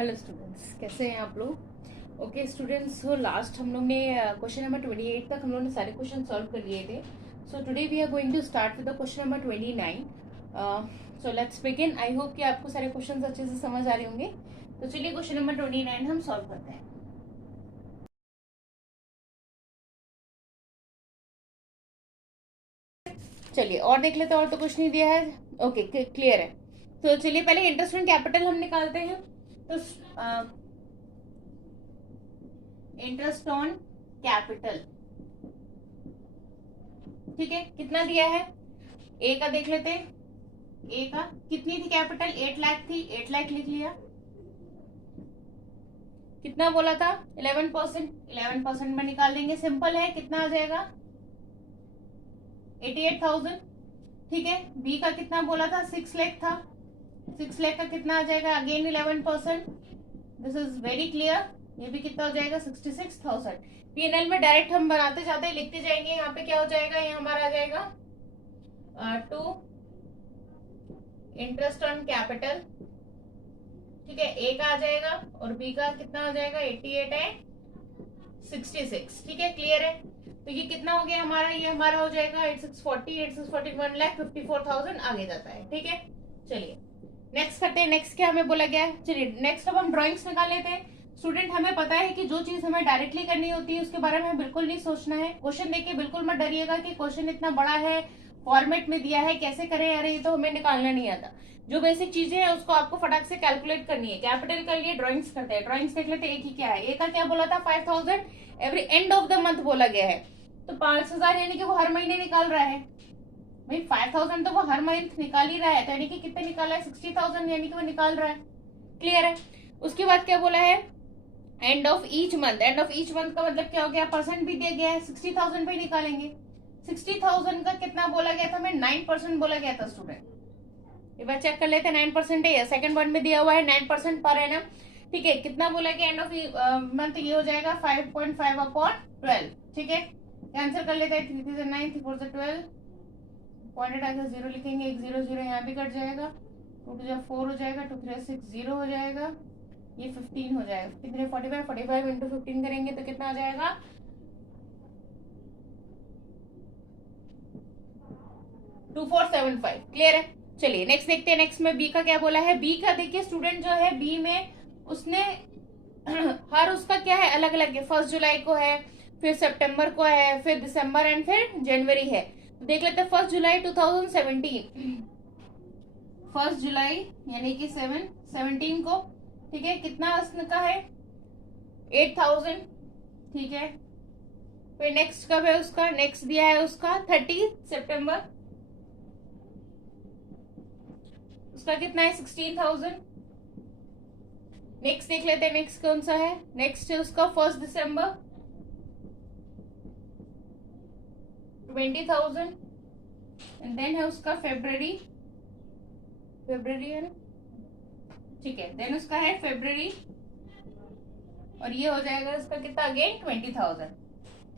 Hello students, कैसे हैं आप लोग। ओके स्टूडेंट्स, सो लास्ट हम लोग ने क्वेश्चन नंबर 28 तक हम लोग ने सारे क्वेश्चन सॉल्व कर लिए थे। So today we are going to start with the question number 29। So let's begin. I hope कि आपको सारे क्वेश्चन अच्छे से समझ आ रहे होंगे। तो चलिए क्वेश्चन नंबर 29 हम सॉल्व करते हैं। चलिए और देख लेते हैं, और तो कुछ नहीं दिया है। ओके क्लियर है। तो चलिए पहले इंटरेस्ट ऑन कैपिटल हम निकालते हैं। तो इंटरेस्ट ऑन कैपिटल, ठीक है, कितना दिया है। ए का देख लेते हैं। ए का कितनी थी कैपिटल, 8 लाख थी, 8 लाख लिख लिया। कितना बोला था, 11%। 11% में निकाल देंगे, सिंपल है। कितना आ जाएगा, 88,000। ठीक है। बी का कितना बोला था, 6 लाख था। 6 लाख का कितना आ जाएगा, again 11%। This is very clear. ये भी कितना हो जाएगा, 66,000। पीएनएल में डायरेक्ट हम बनाते जाते हैं, लिखते जाएंगे। यहाँ पे क्या हो जाएगा, ये हमारा आ जाएगा टू इंटरेस्ट ऑन कैपिटल। ठीक है, ए का आ जाएगा और बी का कितना आ जाएगा, 88 है 66। ठीक है, क्लियर है। तो ये कितना हो गया हमारा, ये हमारा हो जाएगा 8640, 8640 1,54,000 आगे जाता है। ठीक है, चलिए नेक्स्ट करते हैं। नेक्स्ट क्या हमें बोला गया है, चलिए नेक्स्ट अब हम ड्राइंग्स निकाल लेते हैं। स्टूडेंट, हमें पता है कि जो चीज हमें डायरेक्टली करनी होती है उसके बारे में बिल्कुल नहीं सोचना है। क्वेश्चन देख के बिल्कुल मत डरिएगा कि क्वेश्चन इतना बड़ा है, फॉर्मेट में दिया है, कैसे करें, अरे ये तो हमें निकालना नहीं आता। जो बेसिक चीजें हैं उसको आपको फटाक से कैलकुलेट करनी है। कैपिटल के लिए ड्राइंग्स करते हैं। ड्राइंग्स देख लेते हैं। एक ही क्या है, एक का क्या बोला था, 5,000 every end of the month बोला गया है। तो 5,000 यानी कि वो हर महीने निकाल रहा है। भाई 5,000 तो वो हर मंथ निकाल ही रहा है, तो यानी कि कितने निकाला है, 60,000 यानी कि वो निकाल रहा है। क्लियर है। उसके बाद क्या बोला है, end of each month. End of each month का मतलब क्या हो गया, परसेंट भी दिया गया है, 60,000 पे निकालेंगे। 60,000 का कितना बोला गया था, हमें 9% बोला गया था स्टूडेंट। एक बार चेक कर लेते हैं 9% है, सेकंड पॉइंट में दिया हुआ है 9% पर एनम। ठीक है, कितना बोला गया एंड ऑफ मंथ, ये हो जाएगा 5.5 अपॉन 12। ठीक है, आंसर कर लेते हैं। 3 3 9, 3 4 12, पॉइंटेड आगे 0 लिखेंगे, एक 0 0 यहाँ भी कट जाएगा। 2 2 4 हो जाएगा, 2 3 6 0 हो जाएगा, ये 15 हो जाएगा। 15 45, 45 इंटू 15 करेंगे तो कितना आ जाएगा, 2475। क्लियर है। चलिए नेक्स्ट देखते हैं। नेक्स्ट में बी का क्या बोला है। बी का देखिए स्टूडेंट, जो है बी में उसने हर उसका क्या है, अलग अलग है। 1 जुलाई को है, फिर सितंबर को है, फिर दिसंबर एंड फिर जनवरी है। देख लेते हैं 1 जुलाई 2017। 1 जुलाई यानी कि 17 को। ठीक है, कितना उसका है, 8,000। ठीक है, फिर नेक्स्ट कब है उसका, नेक्स्ट दिया है उसका 30 सितंबर, उसका कितना है, 16,000। नेक्स्ट देख लेते हैं, नेक्स्ट कौन सा है, नेक्स्ट है उसका 1 दिसंबर, 20,000। एंड देन है उसका फेब्रवरी, फेब्रवरी है ना, ठीक है, देन उसका है फेब्रवरी, और ये हो जाएगा उसका कितना, अगेन 20,000।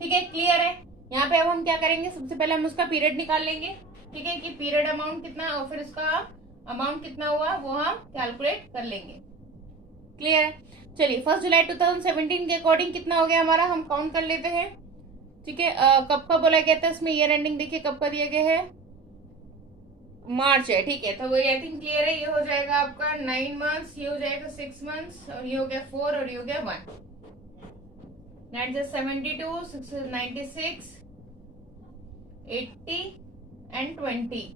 ठीक है, क्लियर है। यहाँ पे अब हम क्या करेंगे, सबसे पहले हम उसका पीरियड निकाल लेंगे। ठीक है, कि पीरियड अमाउंट कितना और फिर उसका अमाउंट कितना हुआ वो हम कैलकुलेट कर लेंगे। क्लियर है। चलिए 1 जुलाई 2017 के अकॉर्डिंग कितना हो गया हमारा, हम काउंट कर लेते हैं। ठीक है, कब का बोला गया था, इसमें ईयर एंडिंग देखिए कब का दिया गया है, मार्च है। ठीक है, तो वो आई थिंक क्लियर है। ये हो जाएगा आपका 9 मंथ्स, ये हो जाएगा 6 मंथ्स, और ये हो गया 4, और ये हो गया 1। 72, 96, 80 एंड 20।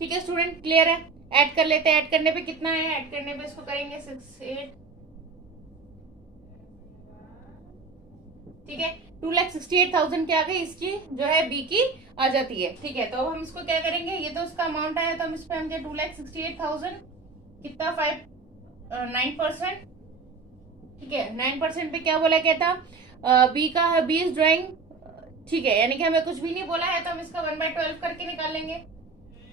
ठीक है स्टूडेंट, क्लियर है। ऐड कर लेते हैं। ऐड करने पे कितना है, ऐड करने पे इसको करेंगे 6 8। ठीक है, 2,68,000 के आगे इसकी जो है बी की आ जाती है। ठीक है, तो अब हम इसको क्या करेंगे, ये तो उसका अमाउंट आया, तो हम इस पे हम क्या, 2,68,000 कितना, 9%। ठीक है, 9% पे क्या बोला गया था, बी का, बी इज ड्राइंग। ठीक है, यानी कि हमें कुछ भी नहीं बोला है, तो हम इसका 1/12 करके निकाल लेंगे।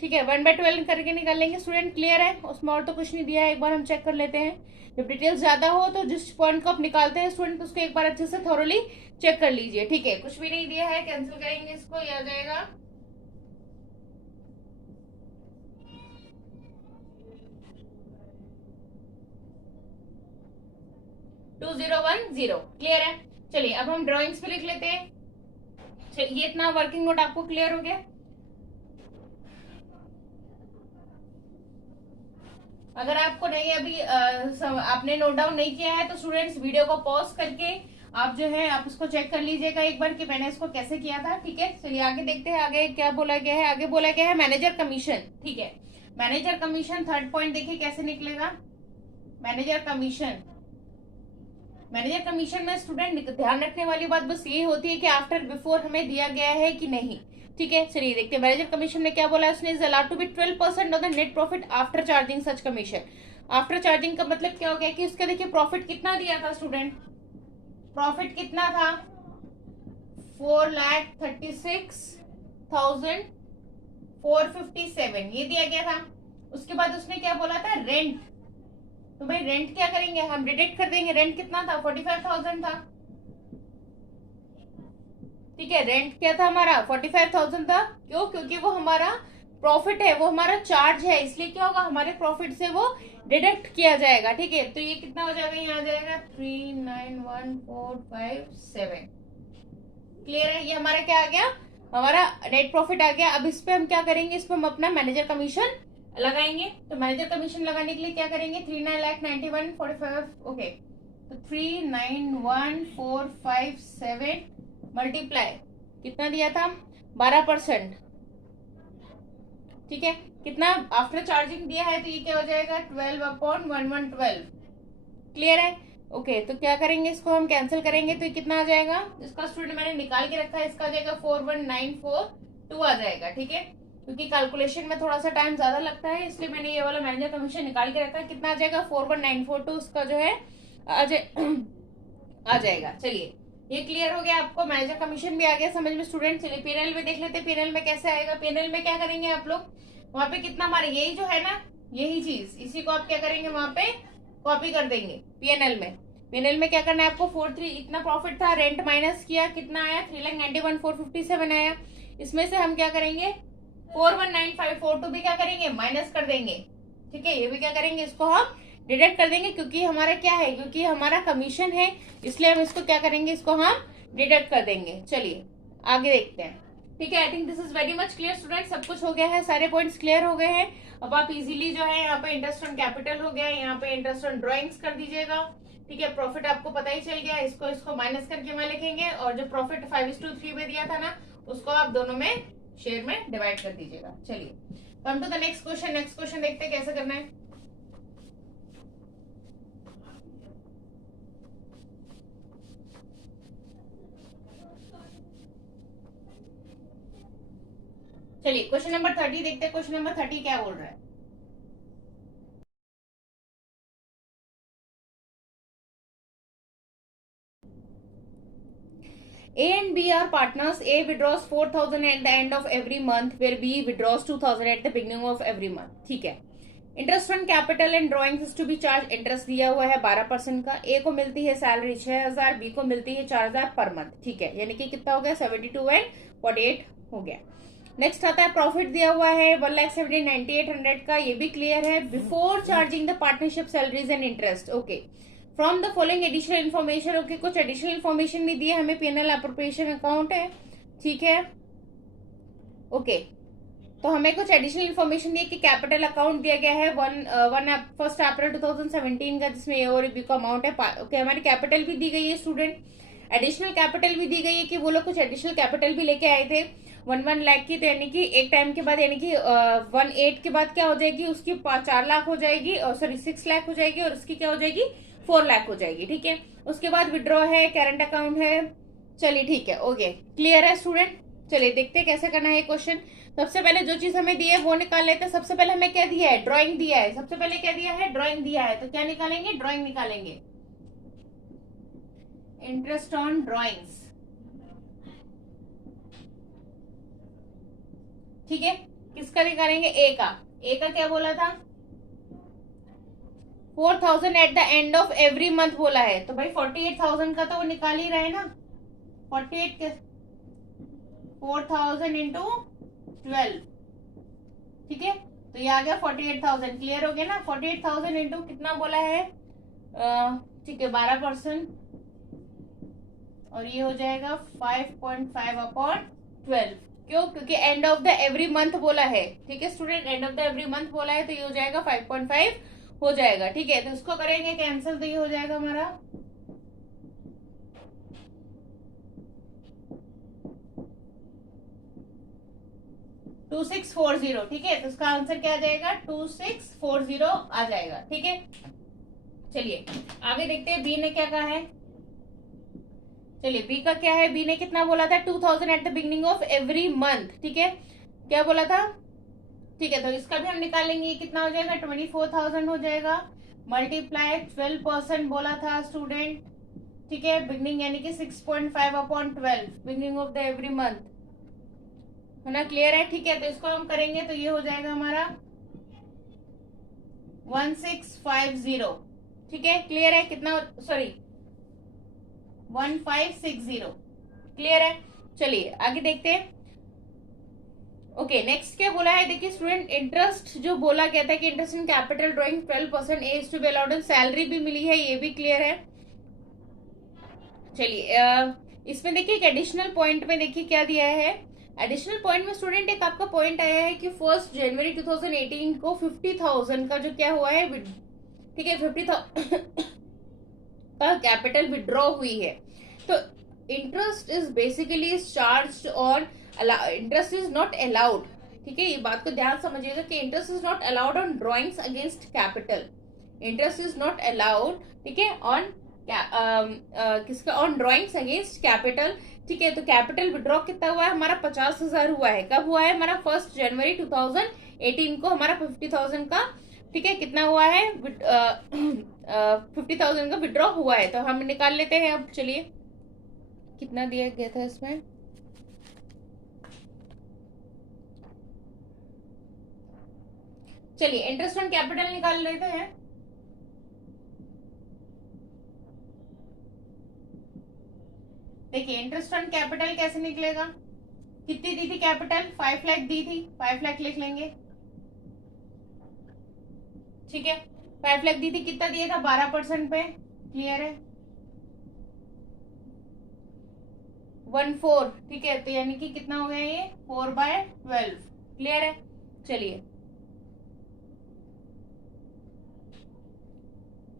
ठीक है, 1/12 करके निकाल लेंगे। स्टूडेंट क्लियर है, उसमें और तो कुछ नहीं दिया है। एक बार हम चेक कर लेते हैं। जब डिटेल्स ज्यादा हो तो जिस पॉइंट को आप निकालते हैं स्टूडेंट, उसको एक बार अच्छे से थोरोली चेक कर लीजिए। ठीक है, कुछ भी नहीं दिया है, कैंसिल करेंगे इसको, ये आ जाएगा 2010। क्लियर है? चलिए अब हम ड्राइंग्स पे लिख लेते हैं। ये इतना वर्किंग नोट आपको क्लियर हो गया? अगर आपको नहीं अभी आपने नोट डाउन नहीं किया है तो स्टूडेंट्स वीडियो को पॉज करके आप जो है आप उसको चेक कर लीजिएगा एक बार कि मैंने इसको कैसे किया था। ठीक है, चलिए आगे देखते हैं। आगे क्या बोला गया है? आगे बोला गया है मैनेजर कमीशन। ठीक है, मैनेजर कमीशन थर्ड पॉइंट देखिए कैसे निकलेगा। मैनेजर कमीशन, मैनेजर कमीशन में स्टूडेंट ध्यान रखने वाली बात बस ये होती है कि आफ्टर बिफोर हमें दिया गया है कि नहीं। ठीक है, चलिए देखते हैं मैनेजर कमीशन में क्या बोला है उसने। Is allowed to be 12% of the net profit after charging such commission. After charging का मतलब क्या हो गया कि उसका देखिए प्रॉफिट कितना दिया था स्टूडेंट, प्रॉफिट कितना था 4,36,457 ये दिया गया था। उसके बाद उसने क्या बोला था रेंट, तो भाई रेंट क्या करेंगे हम डिडक्ट कर देंगे। रेंट कितना था 45,000 था। ठीक है, रेंट क्या था हमारा 45,000 था। क्यों? क्योंकि वो हमारा प्रॉफिट है, वो हमारा चार्ज है, इसलिए क्या होगा हमारे प्रॉफिट से वो डिडक्ट किया जाएगा। ठीक है, तो ये कितना हो जाएगा, यहाँ आ जाएगा 391,457। क्लियर है? ये हमारा क्या आ गया, हमारा नेट प्रॉफिट आ गया। अब इस पे हम क्या करेंगे, इस पे हम अपना मैनेजर कमीशन लगाएंगे। तो मैनेजर कमीशन लगाने के लिए क्या करेंगे 39,91,45। ओके, तो 391,457 मल्टीप्लाई कितना दिया था 12%। ठीक है, कितना आफ्टर चार्जिंग दिया है तो ये क्या हो जाएगा 12/1112। क्लियर है? ओके, तो क्या करेंगे इसको हम कैंसिल करेंगे तो ये कितना आ जाएगा, इसका स्टूडेंट मैंने निकाल के रखा है, इसका आ जाएगा 41,942 आ जाएगा। ठीक है, क्योंकि कैलकुलेशन में थोड़ा सा टाइम ज्यादा लगता है इसलिए मैंने ये वाला मैनेजर कमीशन निकाल के रखा है। कितना आ जाएगा 41,942 उसका जो है आ जाएगा। चलिए ये क्लियर हो गया आपको, मैनेजर कमीशन भी आ गया समझ में स्टूडेंट। चलिए पीएनएल में देख लेते हैं, पीएनएल में कैसे आएगा। पीएनएल में क्या करेंगे आप लोग, वहां पे कितना हमारे यही जो है ना यही चीज, इसी को आप क्या करेंगे वहां पे कॉपी कर देंगे पीएनएल में। पीएनएल में क्या करना है आपको 43 इतना प्रॉफिट था, रेंट माइनस किया कितना आया 3,91,457 आया। इसमें से हम क्या करेंगे 419542 भी क्या करेंगे माइनस कर देंगे। ठीक है, ये भी क्या करेंगे इसको हम डिडक्ट कर देंगे क्योंकि हमारा क्या है, क्योंकि हमारा कमीशन है इसलिए हम इसको क्या करेंगे, इसको हम डिडक्ट कर देंगे। चलिए आगे देखते हैं। ठीक है, I think this is very much clear student, सब कुछ हो गया है, सारे पॉइंट्स क्लियर हो गए हैं। अब आप इजीली जो है यहाँ पे इंटरेस्ट ऑन कैपिटल हो गया, यहाँ पे इंटरेस्ट ऑन ड्रॉइंग्स कर दीजिएगा। ठीक है, प्रॉफिट आपको पता ही चल गया, इसको माइनस करके वहां लिखेंगे और जो प्रॉफिट 5:3 में दिया था ना उसको आप दोनों में शेयर में डिवाइड कर दीजिएगा। चलिए come to the next question. Next question देखते हैं कैसे करना है। चलिए क्वेश्चन नंबर 30 देखते हैं। क्वेश्चन नंबर 30 क्या बोल रहा है। A and B are partners. A withdraws 4,000 at the end of every month, where B withdraws 2,000 at the beginning of every month. ठीक है, interest on capital and drawings to be charge, interest दिया हुआ है 12% का। ए को मिलती है salary 6,000, B को मिलती है 4,000 पर मंथ। ठीक है, यानी कि कितना हो गया 72 एंड 48 हो गया। नेक्स्ट आता है प्रॉफिट दिया हुआ है 1,70,98,100 का, ये भी क्लियर है। Before charging the partnership salaries and interest. Okay, from the following additional information. Okay, कुछ एडिशनल इन्फॉर्मेशन भी दी है हमें, पीएनएल अप्रोप्रिएशन अकाउंट है। ठीक है, ओके, तो हमें कुछ एडिशनल इन्फॉर्मेशन दी है कि कैपिटल अकाउंट दिया गया है 1 अप्रैल 2017 का, जिसमें ए और बी का अमाउंट है। ओके, हमारी कैपिटल भी दी गई है स्टूडेंट, एडिशनल कैपिटल भी दी गई है कि वो लोग कुछ एडिशनल कैपिटल भी लेके आए थे 1 लाख की। तो यानी कि एक टाइम के बाद यानी कि 1/8 के बाद क्या हो जाएगी उसकी 4 लाख हो जाएगी, सॉरी 6 लाख हो जाएगी, और उसकी क्या हो जाएगी 4 लाख हो जाएगी। ठीक है, उसके बाद विड्रॉ है, करंट अकाउंट है। चलिए ठीक है, ओके क्लियर है स्टूडेंट। चलिए देखते हैं कैसे करना है क्वेश्चन। सबसे पहले जो चीज हमें दी है वो निकाल लेते हैं। सबसे पहले हमें क्या दिया है, ड्राइंग दिया है। सबसे पहले क्या दिया है, ड्राइंग दिया है, तो क्या निकालेंगे, ड्राइंग निकालेंगे। Interest on drawings. ठीक है, किसका निकालेंगे, ए का। ए का क्या बोला था 4,000 at the end of every month बोला है, तो भाई 48,000 का तो वो निकाल ही रहे ना। 48 के 4,000 इंटू 12। ठीक है, तो ये आ गया 48,000। क्लियर हो गया ना, 48,000 इंटू कितना बोला है ठीक है 12%, और ये हो जाएगा 5.5/12। क्यों? क्योंकि end of the every month बोला है। ठीक है student, end of the every month बोला है तो ये हो जाएगा 5.5 हो जाएगा। ठीक है, तो इसको करेंगे कैंसिल, तो ये हो जाएगा हमारा 2640। ठीक है, तो इसका आंसर क्या आ जाएगा? 2640 आ जाएगा। ठीक है, चलिए आगे देखते हैं बी ने क्या कहा है। चलिए बी का क्या है, बी ने कितना बोला था? 2000 at the beginning of every month. ठीक है, क्या बोला था? ठीक है, तो इसका भी हम निकालेंगे, कितना हो जाएगा? 24,000 हो जाएगा, मल्टीप्लाई 12% बोला था स्टूडेंट। ठीक है, बिगनिंग यानी कि 6.5/12 beginning of the every month, है ना? क्लियर है? ठीक है, तो इसको हम करेंगे तो ये हो जाएगा हमारा 1650। ठीक है, क्लियर है? कितना, सॉरी 1560। क्लियर है? चलिए आगे देखते हैं। ओके, नेक्स्ट क्या बोला है? देखिए स्टूडेंट, इंटरेस्ट जो बोला गया था कि interest in capital drawing 12% is to be allowed, salary भी मिली है, ये भी क्लियर है। चलिए इसमें देखिए एक एडिशनल पॉइंट में देखिए क्या दिया है। एडिशनल पॉइंट में स्टूडेंट एक आपका पॉइंट आया है कि 1 जनवरी 2018 को 50,000 का जो क्या हुआ है, ठीक है 50,000 का कैपिटल विड्रॉ हुई है। तो interest is basically charge on, interest is not allowed. ठीक है, ये बात को ध्यान समझिएगा कि interest is not allowed on drawings against capital. Interest is not allowed, ठीक है, ऑन किसका? On drawings against capital. ठीक है, तो कैपिटल विड्रॉ कितना हुआ है हमारा? 50,000 हुआ है। कब हुआ है हमारा? 1 जनवरी 2018 को हमारा 50,000 का, ठीक है, कितना हुआ है? 50,000 का विड्रॉ हुआ है। तो हम निकाल लेते हैं अब। चलिए कितना दिया गया था इसमें? चलिए इंटरेस्ट ऑन कैपिटल निकाल लेते हैं। देखिए इंटरेस्ट ऑन कैपिटल कैसे निकलेगा? कितनी दी थी कैपिटल? 5 लाख दी थी, 5 लाख लिख लेंगे। ठीक है, 5 लाख दी थी, कितना दिया था? 12% पे। क्लियर है? 14। ठीक है, तो यानी कि कितना हो गया ये? 4/12। क्लियर है? चलिए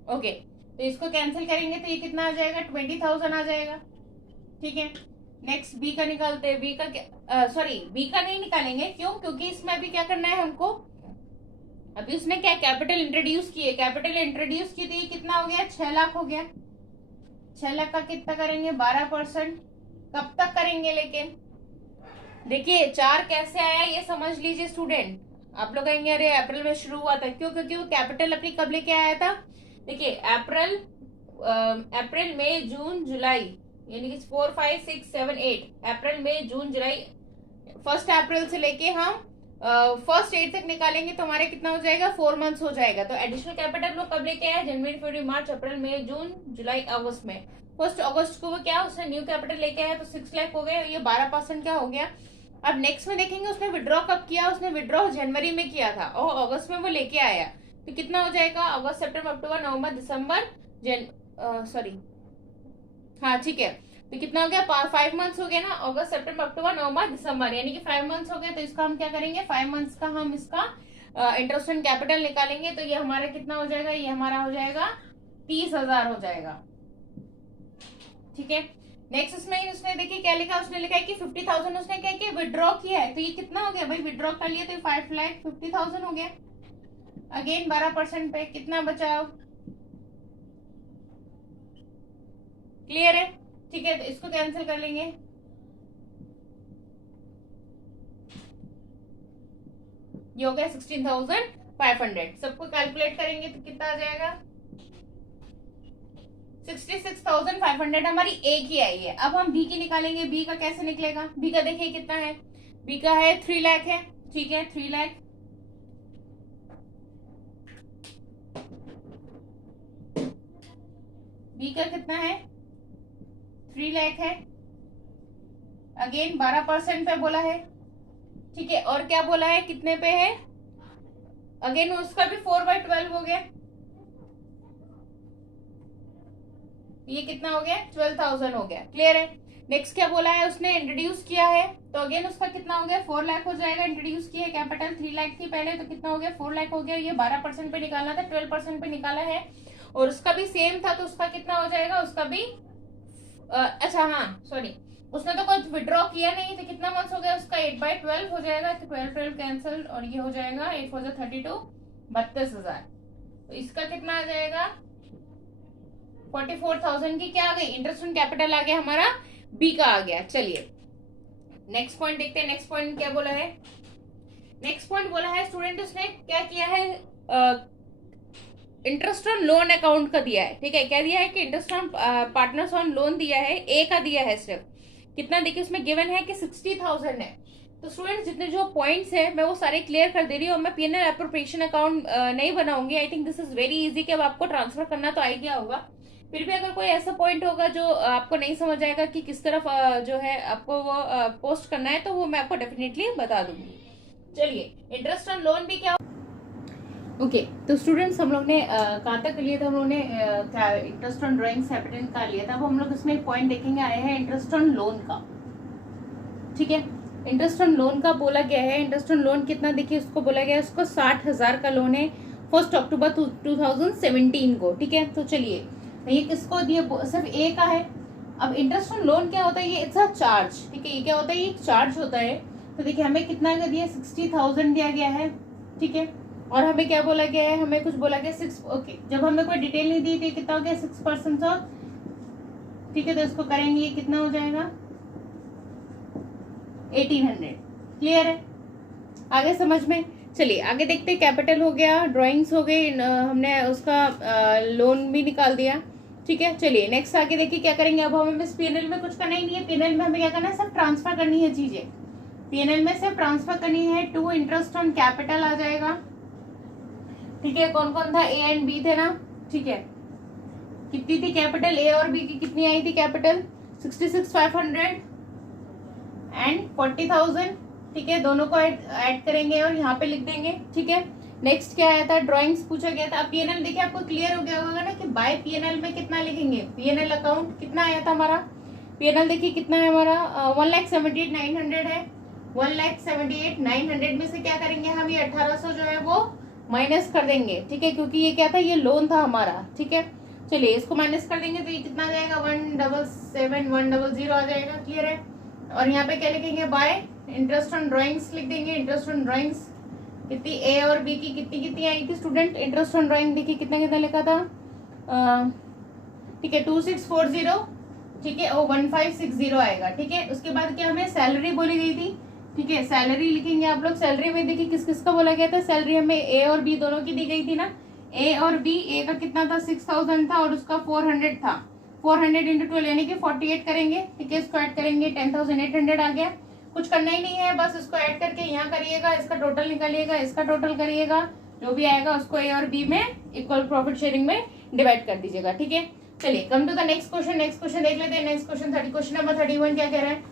ओके, तो इसको कैंसिल करेंगे तो ये कितना आ जाएगा? 20,000 आ जाएगा। ठीक है, नेक्स्ट बी का निकालते हैं। बी का क्या, सॉरी बी का नहीं निकालेंगे। क्यों? क्योंकि इसमें अभी क्या करना है हमको, अभी उसने क्या कैपिटल इंट्रोड्यूस किए, कैपिटल इंट्रोड्यूस की, तो ये कितना हो गया? 6 लाख हो गया। 6 लाख का कितना करेंगे? 12%। कब तक करेंगे लेकिन? देखिए 4 कैसे आया ये समझ लीजिए स्टूडेंट। आप लोग कहेंगे अरे अप्रैल में शुरू हुआ था। क्यों? क्योंकि वो कैपिटल अपनी कब लेके आया था? देखिए अप्रैल मई जून जुलाई, यानी कि 4 5 6 7 8, अप्रैल मई जून जुलाई, 1 अप्रैल से लेके हम 1 8 तक निकालेंगे तो हमारे कितना हो जाएगा? 4 मंथ्स हो जाएगा। तो एडिशनल कैपिटल वो कब लेके आया? जनवरी फरवरी मार्च अप्रैल मई जून जुलाई अगस्त में। 1 अगस्त को वो क्या उसने न्यू कैपिटल लेके आया, तो 6 लाख हो गए, ये 12% क्या हो गया। अब नेक्स्ट में देखेंगे उसने विड्रॉ कब किया। उसने विड्रॉ जनवरी में किया था और अगस्त में वो लेके आया, तो कितना हो जाएगा? अगस्त सितंबर अक्टूबर नवंबर दिसंबर सॉरी हाँ ठीक है, तो कितना हो गया? 5 मंथ्स हो गए ना, अगस्त सितंबर अक्टूबर नवंबर दिसंबर, यानी कि 5 मंथ्स हो गए। तो इसका हम क्या करेंगे? 5 मंथ्स का हम इसका इंटरेस्ट ऑन कैपिटल निकालेंगे, तो ये हमारा कितना हो जाएगा? ये हमारा हो जाएगा 30,000 हो जाएगा। ठीक है, नेक्स्ट उसमें उसने देखिए क्या लिखा, उसने लिखा है कि 50,000 उसने क्या किया? विड्रॉ किया है। तो ये कितना हो गया भाई? विड्रॉ कर लिया तो 5,50,000 हो गया। अगेन 12% पे कितना बचा? क्लियर है? ठीक है, तो इसको कैंसिल कर लेंगे। ये हो गया 16,500। सबको कैलकुलेट करेंगे तो कितना आ जाएगा? 66,500 हमारी ए की आई है। अब हम बी की निकालेंगे। बी का कैसे निकलेगा? बी का देखिए कितना है? बी का है 3 लाख है। ठीक है, 3 लाख। बी का कितना है? 3 लाख है। अगेन 12% पे बोला है। ठीक है, और क्या बोला है? कितने पे है? अगेन उसका भी 4/12 हो गया। ये कितना हो गया, 12,000 हो गया। क्लियर है। नेक्स्ट क्या बोला है उसने, इंट्रोड्यूस किया है, तो अगेन उसका कितना हो गया, 4 लाख हो जाएगा। इंट्रोड्यूस किया कैपिटल 3 लाख थी पहले, तो कितना हो गया, 4 लाख हो गया। ये 12% पे निकालना था, 12% पे निकाला है। और उसका भी सेम था, तो उसका कितना हो जाएगा, उसका भी अच्छा हाँ सॉरी, उसने तो कुछ विड्रॉ किया नहीं, तो कितना मंथ्स हो गया उसका, 8/12 हो जाएगा। तो 12 कैंसिल, और ये हो जाएगा 8 4 32, 32,000। तो इसका कितना आ जाएगा, 44,000 की क्या आ गई, इंटरेस्ट ऑन कैपिटल आ गया हमारा, बी का आ गया। चलिए नेक्स्ट पॉइंट देखते हैं। नेक्स्ट पॉइंट क्या बोला है, नेक्स्ट पॉइंट बोला है स्टूडेंट, उसने क्या किया है, इंटरेस्ट ऑन लोन अकाउंट का दिया है। ठीक है, क्या दिया है कि interest on partners on loan दिया है, ए का दिया है सिर्फ। कितना देखिए उसमें गिवन है कि 60,000 है। तो स्टूडेंट जितने जो पॉइंट्स है मैं वो सारे क्लियर कर दे रही हूँ। मैं पीएनएल अप्रोप्रिएशन अकाउंट नहीं बनाऊंगी। I think this is very easy कि अब आपको ट्रांसफर करना तो आइडिया होगा। फिर भी अगर कोई ऐसा पॉइंट होगा जो आपको नहीं समझ आएगा कि किस तरफ जो है आपको वो पोस्ट करना है, तो वो मैं आपको डेफिनेटली बता दूंगी। चलिए इंटरेस्ट ऑन लोन भी क्या ओके तो स्टूडेंट्स हम लोग ने कहाँ तक लिया था, हम लोग ने क्या इंटरेस्ट ऑन ड्राइंग्स कैपिटल का लिया था। अब हम लोग इसमें एक पॉइंट देखेंगे, आया है इंटरेस्ट ऑन लोन का। ठीक है, इंटरेस्ट ऑन लोन का बोला गया है। इंटरेस्ट ऑन लोन कितना देखिए उसको बोला गया है, उसको 60,000 का लोन है 1 अक्टूबर 2017 को। ठीक है, तो चलिए ये किसको दिए, सिर्फ ए का है। अब इंटरेस्ट ऑन लोन क्या होता है, ये इट्स अ चार्ज। ठीक है, ये क्या होता है, ये चार्ज होता है। तो देखिए हमें कितना का दिया, 60,000 दिया गया है। ठीक है, और हमें क्या बोला गया है, हमें कुछ बोला गया 6 ओके। जब हमें कोई डिटेल नहीं दी थी, कितना हो गया 6% ऑफ। ठीक है, तो इसको करेंगे, ये कितना हो जाएगा 1800। क्लियर है, आगे समझ में। चलिए आगे देखते हैं। कैपिटल हो गया, ड्राइंग्स हो गई, हमने उसका लोन भी निकाल दिया। ठीक है, चलिए नेक्स्ट आगे देखिए क्या करेंगे। अब हमें बस पीएनएल में कुछ करना ही नहीं है। पीएनएल में हमें क्या करना है, सब ट्रांसफर करनी है चीजें। पीएनएल में सिर्फ ट्रांसफर करनी है। टू इंटरेस्ट ऑन कैपिटल आ जाएगा। ठीक है, कौन कौन था, ए एंड बी थे ना। ठीक है, कितनी थी कैपिटल, ए और बी की कितनी आई थी कैपिटल, 66,500 एंड 40,000। ठीक है, दोनों को ऐड करेंगे और यहाँ पे लिख देंगे। ठीक है, नेक्स्ट क्या आया था, ड्राइंग्स पूछा गया था। अब पीएनएल देखिए आपको क्लियर हो गया होगा ना कि बाय पीएनएल में कितना लिखेंगे। पीएनएल अकाउंट कितना आया था हमारा, पीएनएल देखिए कितना है हमारा, 1,78,900 है। 1,78,900 में से क्या करेंगे हम, ये 1,800 जो है वो माइनस कर देंगे। ठीक है, क्योंकि ये क्या था, ये लोन था हमारा। ठीक है, चलिए इसको माइनस कर देंगे, तो ये कितना आ जाएगा, 177,100 आ जाएगा। क्लियर है, और यहाँ पे क्या लिखेंगे, बाय इंटरेस्ट ऑन ड्राइंग्स लिख देंगे। इंटरेस्ट ऑन ड्राइंग्स कितनी, ए और बी की कितनी कितनी आई थी स्टूडेंट, इंटरेस्ट ऑन ड्राइंग देखिए कितना कितना लिखा था। ठीक है, 2640। ठीक है, और 1560 आएगा। ठीक है, उसके बाद क्या हमें सैलरी बोली गई थी। ठीक है, सैलरी लिखेंगे आप लोग। सैलरी में देखिए किस किस का बोला गया था, सैलरी हमें ए और बी दोनों की दी गई थी ना। ए और बी, ए का कितना था 6,000 था और उसका 400 था। 400 इंटू 12 यानी कि 48 करेंगे। ठीक है, इसको ऐड करेंगे, 10,800 आ गया। कुछ करना ही नहीं है, बस इसको ऐड करके यहाँ करिएगा, इसका टोटल निकालिएगा, इसका टोटल करिएगा, जो भी आएगा उसको ए और बी में इक्वल प्रॉफिट शेयरिंग में डिवाइड कर दीजिएगा। ठीक है, चलिए come to the next question. Next question देख लेते हैं। नेक्स्ट क्वेश्चन क्वेश्चन नंबर 31 क्या कह रहा है,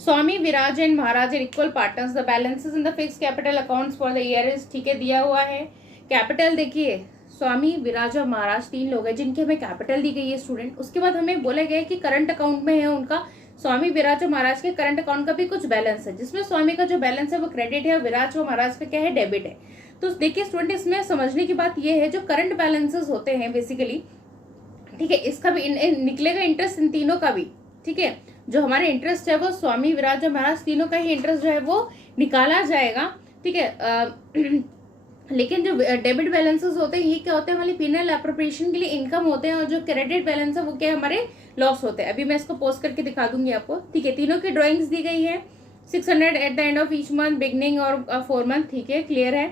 Swami Viraj and Maharaj are equal partners, the balances in the fixed capital accounts for the year is. ठीक है, दिया हुआ है कैपिटल। देखिए स्वामी विराज और महाराज 3 लोग हैं जिनकी हमें कैपिटल दी गई है स्टूडेंट। उसके बाद हमें बोला गया है कि करंट अकाउंट में है उनका, स्वामी विराज और महाराज के करंट अकाउंट का भी कुछ बैलेंस है, जिसमें स्वामी का जो बैलेंस है वो क्रेडिट है और विराज और महाराज का क्या है, डेबिट है। तो देखिए स्टूडेंट, इसमें समझने की बात यह है, जो करंट बैलेंसेस होते हैं बेसिकली, ठीक है, इसका भी निकलेगा इंटरेस्ट इन तीनों का भी। ठीक है, जो हमारे इंटरेस्ट है वो स्वामी विराज और महाराज तीनों का ही इंटरेस्ट जो है वो निकाला जाएगा। ठीक है, लेकिन जो डेबिट बैलेंसेस होते हैं ये क्या होते हैं, हमारी पीएनएल एप्रोप्रिएशन के लिए इनकम होते हैं, और जो क्रेडिट बैलेंस है वो क्या है, हमारे लॉस होते हैं। अभी मैं इसको पोस्ट करके दिखा दूंगी आपको। ठीक है, तीनों की ड्राइंग्स दी गई है। 600 at the end of each month, beginning और 4 मंथ। ठीक है, क्लियर है।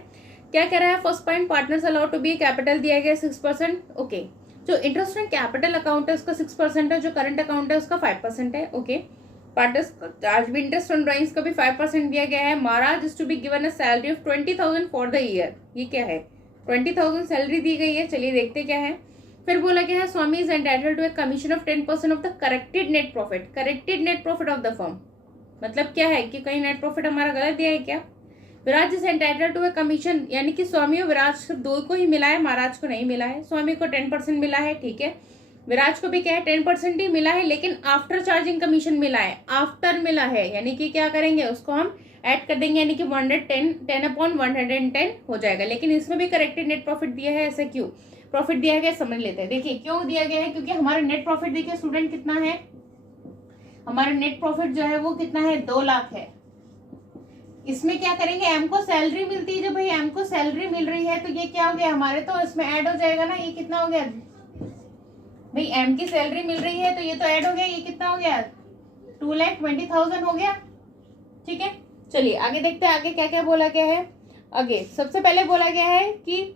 क्या कह रहा है, first point, partners allowed to be capital दिया गया 6%। ओके, जो इंटरेस्ट ऑन कैपिटल अकाउंट है उसका 6% है, जो करंट अकाउंट है उसका 5% है। ओके, पार्टनर्स को चार्ज भी इंटरेस्ट ऑन ड्राइंग्स का भी 5% दिया गया है। Maharaj is to be given a salary of 20,000 for the year. ये क्या है, 20,000 सैलरी दी गई है। चलिए देखते क्या है। फिर बोला गया है Swami is entitled to a commission of 10% of the corrected net profit. Corrected net profit of the firm मतलब क्या है कि कहीं नेट प्रॉफिट हमारा गलत दिया है क्या, Viraj is entitled to a commission, यानी कि स्वामी और विराज सिर्फ दो को ही मिला है, महाराज को नहीं मिला है। स्वामी को 10% मिला है, ठीक है, विराज को भी क्या है 10% ही मिला है, लेकिन आफ्टर चार्जिंग कमीशन मिला है, आफ्टर मिला है, यानी कि क्या करेंगे उसको हम ऐड कर देंगे, यानी कि 10/110 हो जाएगा। लेकिन इसमें भी करेक्टेड नेट प्रॉफिट दिया है, ऐसा क्यों प्रॉफिट दिया गया समझ लेते हैं। देखिए क्यों दिया गया है, क्योंकि हमारा नेट प्रॉफिट देखिए स्टूडेंट कितना है, हमारा नेट प्रॉफिट जो है वो कितना है 2 लाख है। इसमें क्या करेंगे, एम को सैलरी मिलती है, जो भाई एम को सैलरी मिल रही है तो ये क्या हो गया हमारे, तो इसमें ऐड हो जाएगा ना, ये कितना हो गया भाई, एम की सैलरी मिल रही है तो ये तो ऐड हो गया, ये कितना हो गया 2,20,000 हो गया, ठीक है। चलिए आगे देखते हैं आगे क्या क्या बोला गया है। आगे सबसे पहले बोला गया है कि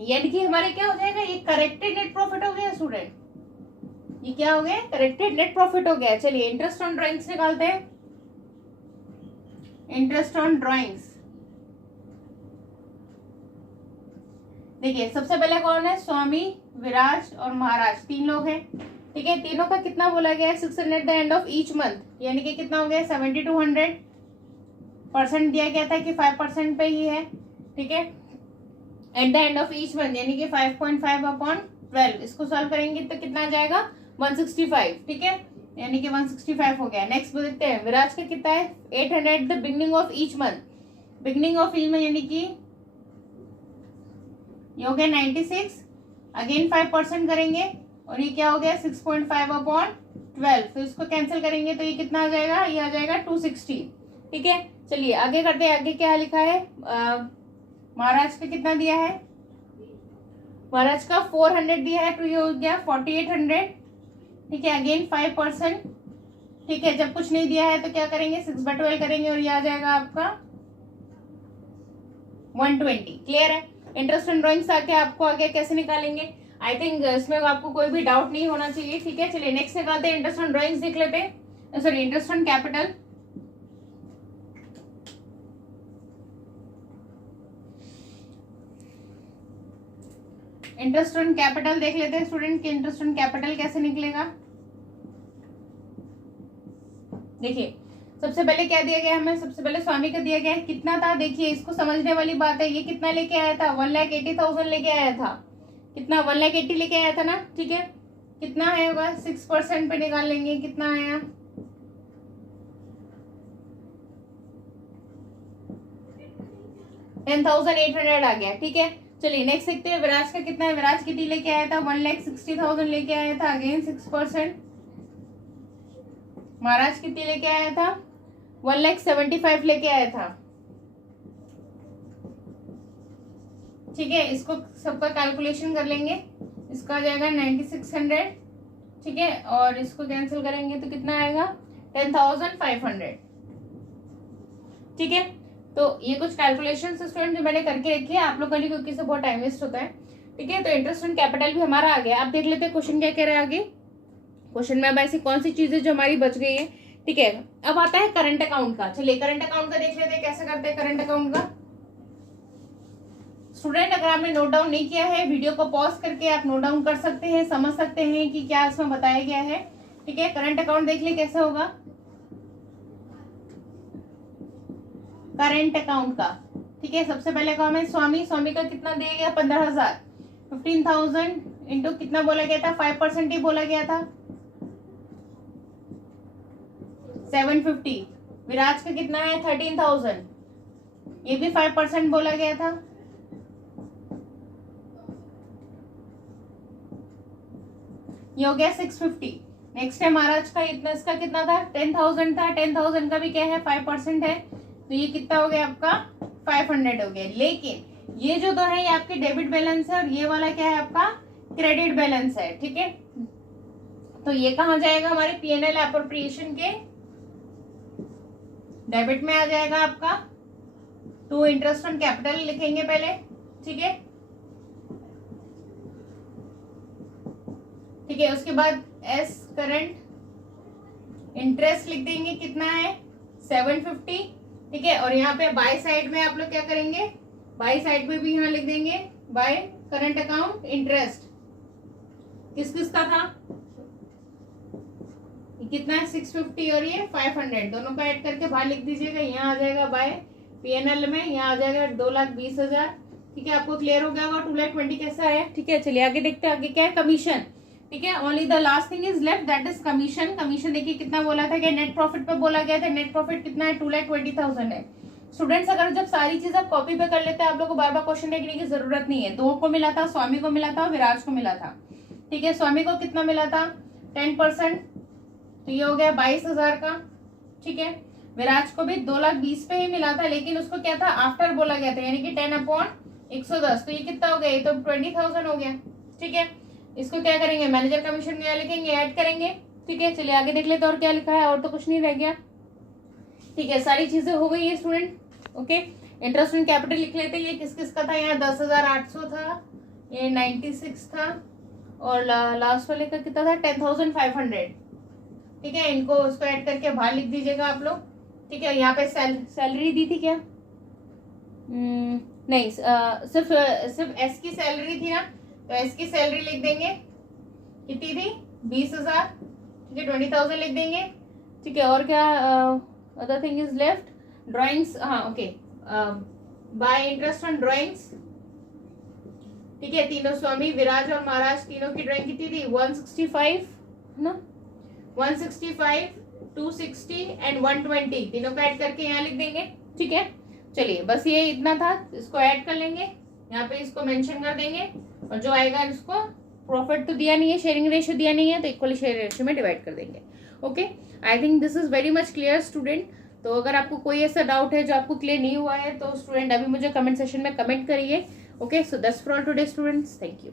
यानी कि हमारे क्या हो जाएगा, ये करेक्टेड नेट प्रॉफिट हो गया स्टूडेंट, ये क्या हो गया करेक्टेड नेट प्रॉफिट हो गया। चलिए इंटरेस्ट ऑन ड्राइंग्स निकालते हैं, इंटरेस्ट ऑन ड्राइंग्स। देखिए सबसे पहले कौन है, स्वामी, विराज और महाराज, 3 लोग हैं, ठीक है। तीनों का कितना बोला गया है 600 at the end of each month, यानी कि कितना हो गया 7200% दिया गया था कि 5% पे ही है, ठीक है। At the end of each month यानी कि 5.5/12, इसको सॉल्व करेंगे तो कितना आ जाएगा 165, ठीक है, यानी कि 165 हो गया। नेक्स्ट देखते हैं विराज का कितना है 800 at the beginning of each month, beginning of each month यानी कि ये हो गया 96, अगेन 5% करेंगे और ये क्या हो गया 6.5/12, तो इसको कैंसिल करेंगे तो ये कितना आ जाएगा, ये आ जाएगा 260, ठीक है। चलिए आगे करते हैं, आगे क्या लिखा है, महाराज का कितना दिया है, महाराज का 400 दिया है तो ये हो गया 4800, ठीक है, अगेन 5%, ठीक है। जब कुछ नहीं दिया है तो क्या करेंगे 6/12 करेंगे और ये आ जाएगा आपका 120, क्लियर है। इंटरेस्ट ऑन ड्राइंग्स आके आपको आगे कैसे निकालेंगे, आई थिंक इसमें आपको कोई भी डाउट नहीं होना चाहिए, ठीक है। चलिए नेक्स्ट निकालते हैं, इंटरेस्ट ऑन ड्राइंग्स देख लेते हैं, sorry interest on capital. Interest on capital देख लेते हैं स्टूडेंट कि इंटरेस्ट ऑन कैपिटल कैसे निकलेगा। देखिए सबसे पहले क्या दिया गया हमें, सबसे पहले स्वामी का दिया गया है, कितना था देखिए, इसको समझने वाली बात है, ये कितना लेके आया था 1,80,000 लेके आया था, कितना 1,80,000 लेके आया था ना, ठीक है। कितना है होगा 6% पे निकाल लेंगे, कितना आया 10,800 आ गया, ठीक है। चलिए नेक्स्ट देखते हैं विराज का कितना है, विराज कितनी लेके आया था 1,60,000 लेके आया था, अगेन 6%। महाराज कितनी लेके आया था 1,75,000 लेके आया था, ठीक है। इसको सबका कैलकुलेशन कर लेंगे, इसका आ जाएगा 9,600, ठीक है, और इसको कैंसिल करेंगे तो कितना आएगा 10,500, ठीक है। तो ये कुछ कैलकुलेशन स्टूडेंट जो मैंने करके रखी है आप लोगों के लिए, क्योंकि इससे बहुत टाइम वेस्ट होता है, ठीक है। तो इंटरेस्ट ऑन कैपिटल भी हमारा आ गया। अब देख लेते हैं क्वेश्चन क्या कह रहा है आगे। क्वेश्चन में अब ऐसी कौन सी चीजें जो हमारी बच गई है, ठीक है। अब आता है करंट अकाउंट का। चलिए करंट अकाउंट का देख लेते हैं कैसे करते हैं करंट अकाउंट का। स्टूडेंट अगर आपने नोट डाउन नहीं किया है, वीडियो को पॉज करके आप नोट डाउन कर सकते हैं, समझ सकते हैं कि क्या इसमें बताया गया है, ठीक है। करंट अकाउंट देख ले कैसे होगा करंट अकाउंट का, ठीक है। सबसे पहले कौन है स्वामी, स्वामी का कितना दिया गया 15,000, 15,000 इंटू कितना बोला गया था 5% ही बोला गया था 750। विराज का कितना है 13,000, ये भी 5% बोला गया था, ये हो गया 650। नेक्स्ट है महाराज का, इतना इसका कितना था 10,000 था, 10,000 का भी क्या है 5% है, तो ये कितना हो गया आपका 500 हो गया। लेकिन ये जो दो है ये आपके डेबिट बैलेंस है और ये वाला क्या है आपका क्रेडिट बैलेंस है, ठीक है। तो ये कहाँ जाएगा हमारे P&L एप्रोप्रिएशन के डेबिट में आ जाएगा आपका। तो इंटरेस्ट ऑन कैपिटल लिखेंगे पहले, ठीक है, ठीक है। उसके बाद एस करंट इंटरेस्ट लिख देंगे, कितना है 750, ठीक है। और यहाँ पे बाय साइड में आप लोग क्या करेंगे, बाय साइड में भी यहाँ लिख देंगे बाय करंट अकाउंट इंटरेस्ट। किस किस का था, ये कितना है 650 और ये 500, दोनों का ऐड करके बाहर लिख दीजिएगा, यहाँ आ जाएगा बाय पीएनएल में यहाँ आ जाएगा 2,20,000। ठीक है, आपको क्लियर हो गया होगा 2,20,000 कैसा है। ठीक है, चलिए आगे देखते हैं। आगे क्या है, कमीशन। ठीक है, only the last thing is left, that is commission. Commission देखिए कितना बोला था कि नेट प्रॉफिट पे बोला गया था। नेट प्रॉफिट कितना है, 2,20,000 है। स्टूडेंट्स अगर जब सारी चीज आप कॉपी पे कर लेते हैं, आप लोग को बार बार क्वेश्चन देखने की जरूरत नहीं है। 2 को मिला था, स्वामी को मिला था, विराज को मिला था। ठीक है, स्वामी को कितना मिला था, 10%, तो ये हो गया 22,000 का। ठीक है, विराज को भी 2,20,000 पे ही मिला था, लेकिन उसको क्या था, आफ्टर बोला गया था, यानी कि 10/110, तो ये कितना हो गया, ये तो 20,000 हो गया। ठीक है, इसको क्या करेंगे, मैनेजर कमीशन क्या लिखेंगे, ऐड करेंगे। ठीक है, चलिए आगे देख लेते हैं और क्या लिखा है, और तो कुछ नहीं रह गया। ठीक है, सारी चीजें हो गई है student. Okay, interest in capital लिख लेते हैं। ये किस किस का था, यहाँ 10,800 था, ये 96 था, और लास्ट वाले का कितना था, 10,500। ठीक है, इनको उसको ऐड करके बाहर लिख दीजिएगा आप लोग। ठीक है, यहाँ पे सैलरी दी थी क्या, नहीं, सिर्फ एस की सैलरी थी ना, तो एस की सैलरी लिख देंगे, कितनी थी, 20,000। ठीक है, 20,000 लिख देंगे। ठीक है, और क्या, other thing is left, drawings, हाँ okay, by interest on drawings. ठीक है, तीनों स्वामी, विराज और महाराज, तीनों की ड्राइंग कितनी थी, 165 ना, 165, 260 एंड 120, तीनों का ऐड करके यहाँ लिख देंगे। ठीक है, चलिए बस ये इतना था, इसको ऐड कर लेंगे, यहाँ पे इसको मेंशन कर देंगे, और जो आएगा इसको, प्रॉफिट तो दिया नहीं है, शेयरिंग रेशियो दिया नहीं है, तो इक्वली शेयर रेशियो में डिवाइड कर देंगे। Okay, I think this is very much clear student. तो अगर आपको कोई ऐसा डाउट है जो आपको क्लियर नहीं हुआ है, तो स्टूडेंट अभी मुझे कमेंट सेशन में कमेंट करिए। Okay, so that's for all today students, thank you.